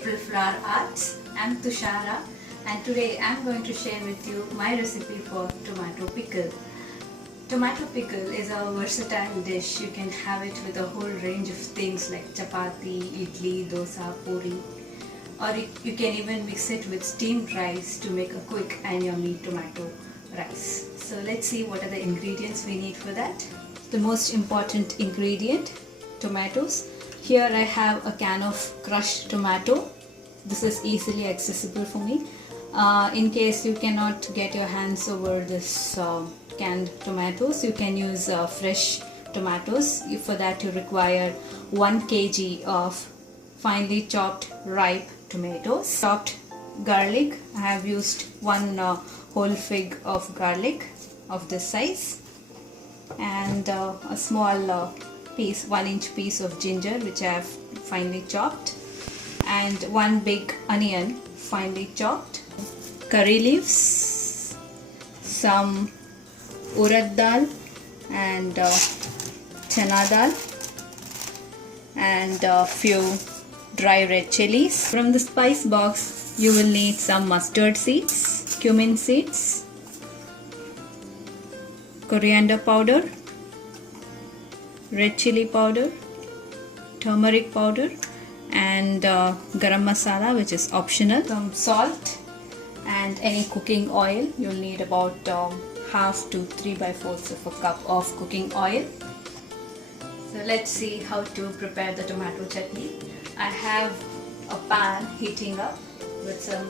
AprilFlower Arts. I'm Tushara and today I'm going to share with you my recipe for tomato pickle. Tomato pickle is a versatile dish. You can have it with a whole range of things like chapathi, idli, dosa, poori, or you can even mix it with steamed rice to make a quick and yummy tomato rice. So let's see what are the ingredients we need for that. The most important ingredient, tomatoes. Here I have a can of crushed tomato. This is easily accessible for me. In case you cannot get your hands over this canned tomatoes, you can use fresh tomatoes. For that you require 1 kg of finely chopped ripe tomatoes. Chopped garlic, I have used 1 whole fig of garlic of this size, and a small piece, 1-inch piece of ginger which I have finely chopped, and 1 big onion finely chopped, curry leaves, some urad dal and channa dal, and a few dry red chillies. From the spice box you will need some mustard seeds, cumin seeds, coriander powder, red chilli powder, turmeric powder, and garam masala, which is optional, some salt, and any cooking oil. You'll need about half to 3/4 of a cup of cooking oil. So let's see how to prepare the tomato chutney. I have a pan heating up with some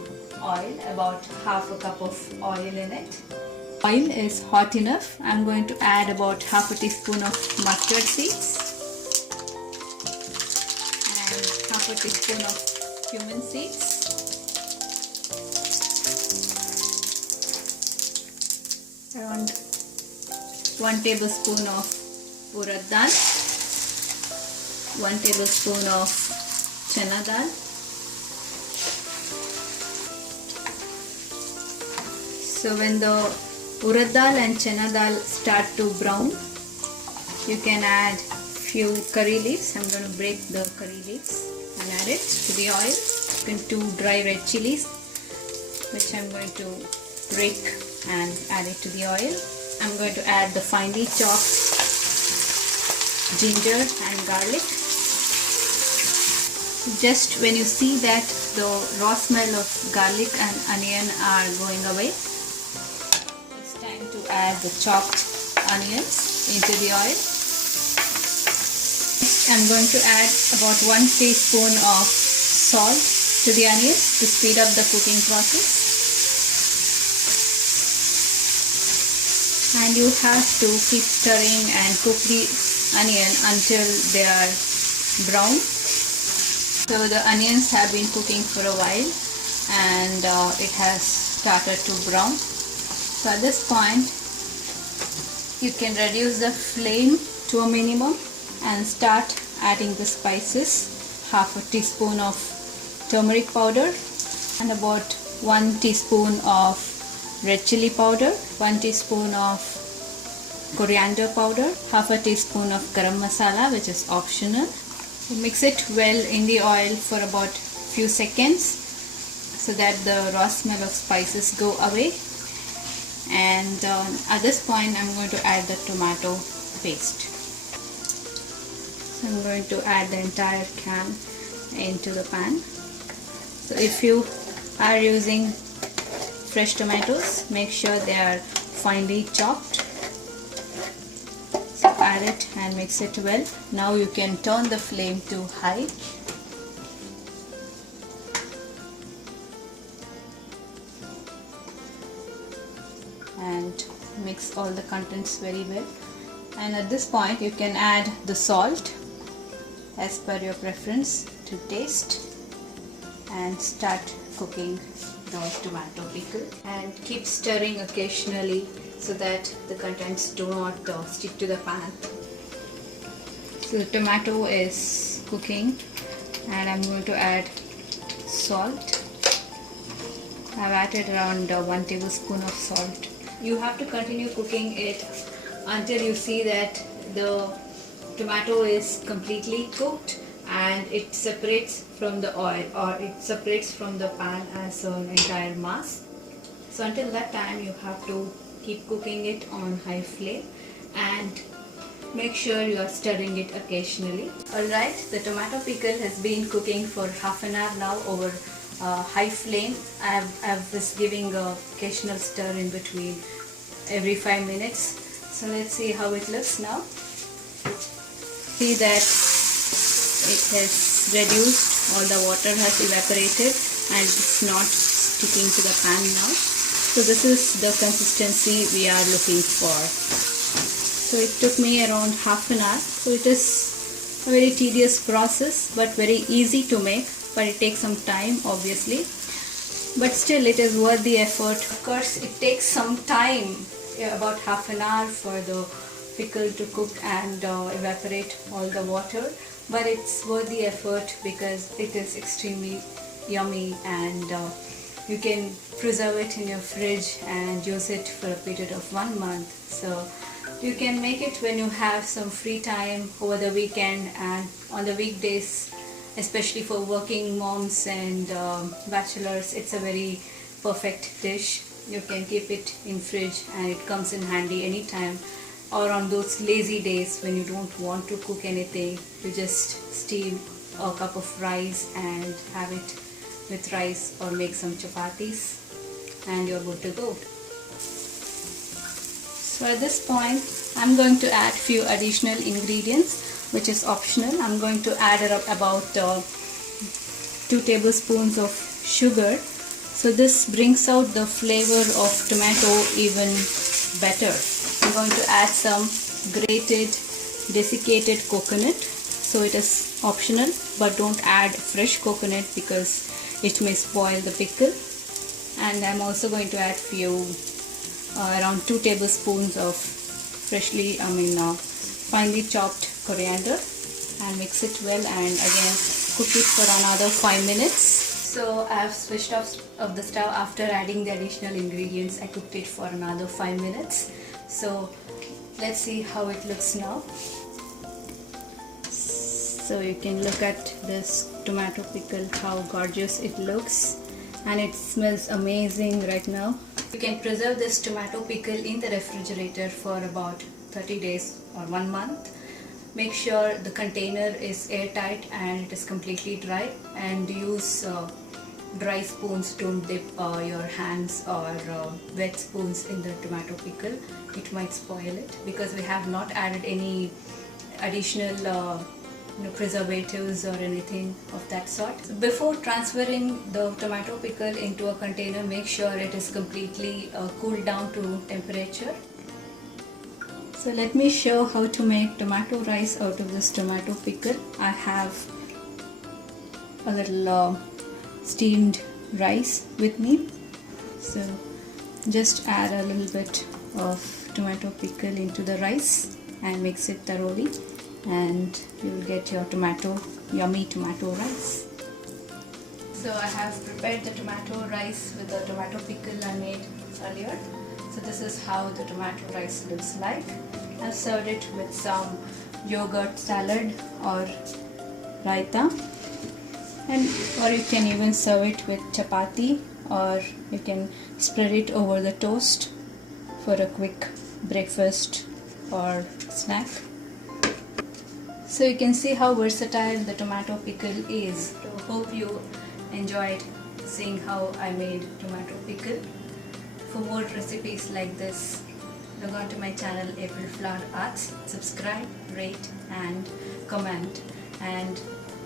oil, about half a cup of oil in it. Oil is hot enough. I'm going to add about half a teaspoon of mustard seeds and half a teaspoon of cumin seeds, around 1 tablespoon of urad dal, 1 tablespoon of channa dal, so when the urad dal and channa dal start to brown, you can add few curry leaves. I'm going to break the curry leaves and add it to the oil. And 2 dry red chillies, which I'm going to break and add it to the oil. I'm going to add the finely chopped ginger and garlic. Just when you see that the raw smell of garlic and onion are going away, to add the chopped onions into the oil. I'm going to add about 1 teaspoon of salt to the onions to speed up the cooking process. And you have to keep stirring and cook the onion until they are brown. So the onions have been cooking for a while and it has started to brown. So at this point you can reduce the flame to a minimum and start adding the spices. Half a teaspoon of turmeric powder and about 1 teaspoon of red chilli powder, 1 teaspoon of coriander powder, half a teaspoon of garam masala, which is optional. Mix it well in the oil for about few seconds so that the raw smell of spices go away. And at this point I'm going to add the tomato paste. So I'm going to add the entire can into the pan. So if you are using fresh tomatoes, make sure they are finely chopped. So add it and mix it well. Now you can turn the flame to high. And mix all the contents very well, and at this point you can add the salt as per your preference to taste and start cooking the tomato pickle, and keep stirring occasionally so that the contents do not stick to the pan. So the tomato is cooking and I'm going to add salt. I've added around 1 tablespoon of salt. You have to continue cooking it until you see that the tomato is completely cooked and it separates from the oil, or it separates from the pan as an entire mass. So until that time you have to keep cooking it on high flame and make sure you are stirring it occasionally. Alright, the tomato pickle has been cooking for half an hour now over high flame. I was giving a occasional stir in between every 5 minutes. So let's see how it looks now. See that it has reduced, all the water has evaporated and it's not sticking to the pan now. So this is the consistency we are looking for. So it took me around half an hour. So it is a very tedious process but very easy to make, but it takes some time obviously. But still it is worth the effort. Of course it takes some time, about half an hour for the pickle to cook and evaporate all the water. But it's worth the effort because it is extremely yummy and you can preserve it in your fridge and use it for a period of 1 month. So you can make it when you have some free time over the weekend and on the weekdays, especially for working moms and bachelors. It's a very perfect dish. You can keep it in fridge and it comes in handy anytime, or on those lazy days when you don't want to cook anything, you just steam a cup of rice and have it with rice, or make some chapathis and you're good to go. So at this point I'm going to add few additional ingredients which is optional. I'm going to add about 2 tablespoons of sugar. So this brings out the flavor of tomato even better. I'm going to add some grated desiccated coconut. So it is optional, but don't add fresh coconut because it may spoil the pickle. And I'm also going to add around 2 tablespoons of finely chopped coriander and mix it well, and again cook it for another 5 minutes. So I have switched off the stove after adding the additional ingredients. I cooked it for another 5 minutes. So let's see how it looks now. So you can look at this tomato pickle, how gorgeous it looks, and it smells amazing right now. You can preserve this tomato pickle in the refrigerator for about 30 days or 1 month. Make sure the container is airtight and it is completely dry, and use dry spoons. Don't dip your hands or wet spoons in the tomato pickle. It might spoil it because we have not added any additional preservatives or anything of that sort. So before transferring the tomato pickle into a container, make sure it is completely cooled down to temperature. So let me show how to make tomato rice out of this tomato pickle. I have a little steamed rice with me. So just add a little bit of tomato pickle into the rice and mix it thoroughly, and you will get your yummy tomato rice. So I have prepared the tomato rice with the tomato pickle I made earlier. So this is how the tomato rice looks like. I've served it with some yogurt salad or raita, or you can even serve it with chapathi, or you can spread it over the toast for a quick breakfast or snack. So you can see how versatile the tomato pickle is. So hope you enjoyed seeing how I made tomato pickle. For more recipes like this, log on to my channel AprilFlower Arts. Subscribe, rate and comment, and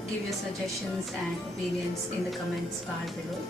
give your suggestions and opinions in the comments bar below.